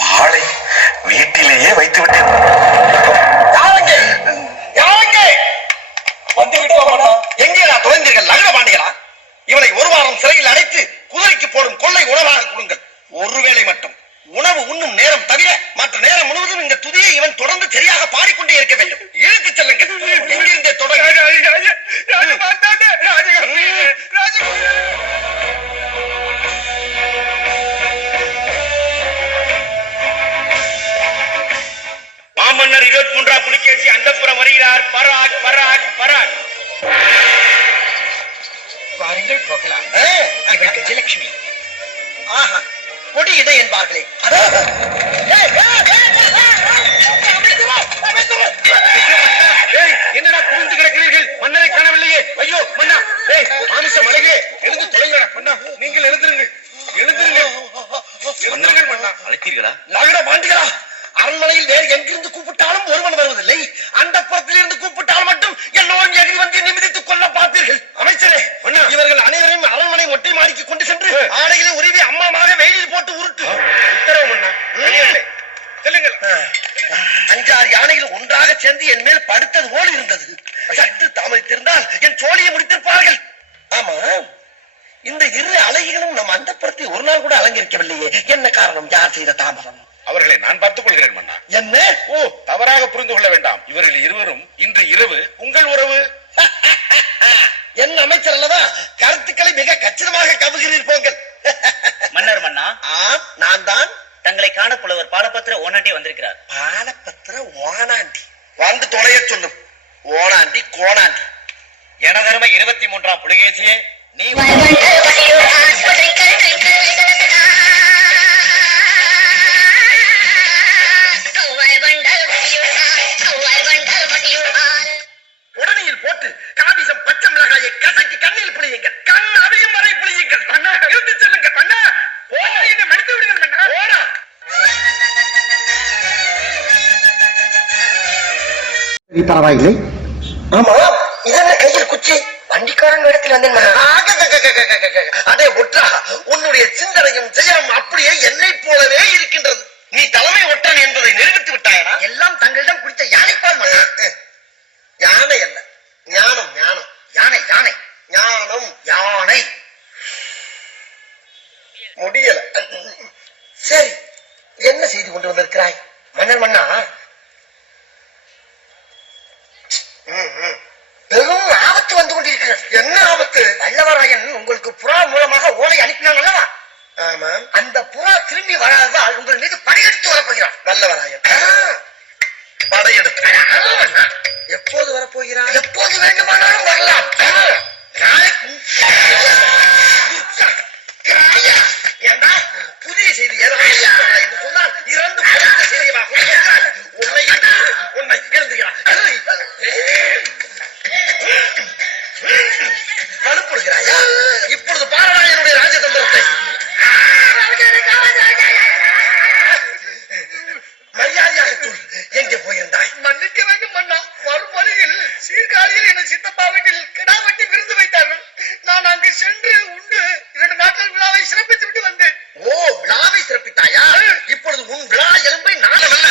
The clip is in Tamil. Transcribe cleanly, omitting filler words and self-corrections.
வாளை வீட்டிலேயே வைத்து விட்டேன். எங்கே நான் தொலைந்தீர்கள் லகட பாண்டிகளா? இவனை ஒரு வாரம் சிறையில் அடைத்து குதிரைக்கு போடும் கொள்ளை உணவாக கொடுங்கள். ஒருவேளை மட்டும் உணவு உண்ணும் நேரம் தவிர மற்ற நேரம் முழுவதும் இந்த துதியை இவன் தொடர்ந்து சரியாக பாடிக்கொண்டே இருக்க வேண்டும். இழுத்துச் செல்லுங்கள். எங்கிருந்தே தொடங்க. மாமன்னர் 23ஆம் புலிகேசி அந்தப்புறம் வருகிறார். பராக் பராக் பராக். வாருங்கள் போகலாம். இவள் கஜலட்சுமி. ஆஹா, கொடி இதை என்பார்களே. என்னடா புரிந்து கிடக்கிறீர்கள்? மன்னரை காணவில்லையே. ஐயோ மன்னா, மாமிச மலையே, எழுந்து தொலைங்கடா. மன்னா, நீங்கள் எழுந்திருங்கள், எழுந்திருங்கள், எழுந்திருங்கள். மன்னா, அழைத்தீர்களா? லகட பாண்டிகளா, அரண்மனையில் வேறு எங்கிருந்து கூப்பிட்டாலும் ஒருவன் வருவதில்லை. அந்த புறத்திலிருந்து கூப்பிட்டால் மட்டும் எல்லோரும் எகிரி வந்து நிமிதித்துக் கொள்ள பார்ப்பீர்கள். அமைச்சரே, இவர்கள் அனைவரையும் அரண்மனை ஒட்டை மாடிக்கு கொண்டு சென்று ஆடைகளை உருவி அம்மாமாக வெயிலில் போட்டு உருட்டு. உத்தரவு மன்னா. செல்லுங்கள். 5-6 யானைகள் ஒன்றாக சேர்ந்து என் மேல் படுத்தது போல் இருந்தது. சற்று தாமதித்திருந்தால் என் சோழியை முடித்திருப்பார்கள். ஆமா, இந்த 2 அழகிகளும் நம் அந்த புறத்தை ஒரு நாள் கூட அலங்கரிக்கவில்லையே. என்ன காரணம்? யார் செய்த தாமதம்? அவர்களை நான் பார்த்துக் கொள்கிறேன் மன்னா. என்ன? ஓ, தவறாக புரிந்து கொள்ள வேண்டாம். இவர்கள் இருவரும் இன்று இரவு உங்கள் உறவு. என் அமைச்சர் அல்லவா? கருத்துக்களை மிக கச்சிதமாக கவுகிறீர் போங்கள். மன்னர் மன்னா, நான் தான். தங்களை காண புலவர் பாலபத்திர ஓனாண்டி வந்திருக்கிறார். பாலபத்திர ஓனாண்டி வந்து தொலைய சொல்லும். ஓனாண்டி கோணாண்டி. எனதருமை 23ஆம் புலிகேசியே, நீ உடனையில் போட்டு காவிசம் பச்சை மிளகாயை கசக்கி கண்ணில் புளியுங்கள். கண் அவையும் வரை புளியுங்கள். அண்ணா, இருந்து செல்லுங்கள். அண்ணா, போன மடித்து விடுங்கள். அண்ணா, போனா. பரவாயில்லை. ஆமா, இதென்ன கையில் குச்சி? வண்டிக்காரன் இடத்தில் வந்தேன். அதே ஒற்றா, உன்னுடைய சிந்தனையும் செயலும் அப்படியே என்னை போலவே இருக்கின்றது. நீ தலைமை ஒற்றன் என்பதை நிரூபித்து விட்டாயடா. எல்லாம் தங்களிடம் குடித்த யானைப்பால். யானை அல்ல, ஞானம். ஞானம். யானை யானை ஞானம் யானை. முடியல. சரி, என்ன செய்து கொண்டு வந்திருக்கிறாய்? மன்னர் மன்னா, பெரும் ஆபத்து வந்து கொண்டிருக்கிறது. என்ன ஆபத்து? வல்லவராயன் உங்களுக்கு புறா மூலமாக ஓலை அனுப்பினான் அல்லவா? ஆமா. அந்த புறா திரும்பி வராததால் உங்கள் மீது படையெடுத்து வரப்போகிறார். வல்லவராயன் படையெடுத்து? எப்போது வரப்போகிறார்? எப்போது வேண்டுமானாலும் வரலாம். ஏண்டா, புதிய செய்தி என்று சொன்னால் 2 படுத்த செய்தியாக உன்னை எழுந்துகிறார். கடுப்படுகிறாயா? இப்பொழுது பாரடா என்னுடைய ராஜதந்திரத்தை. மரியாதையாக சொல், எங்கே போயிருந்தாய்? மன்னிக்க வேண்டும் மன்னா, வரும் வழியில் சீர்காழியில் என சித்தப்பா வீட்டில் கிடா வெட்டி விருந்து வைத்தார்கள். நான் அங்கு சென்று உண்டு 2 நாட்கள் விழாவை சிறப்பித்து விட்டு வந்தேன். ஓ, விழாவை சிறப்பித்தாயா? இப்பொழுது உன் விழா எலும்பை நாடவல்ல,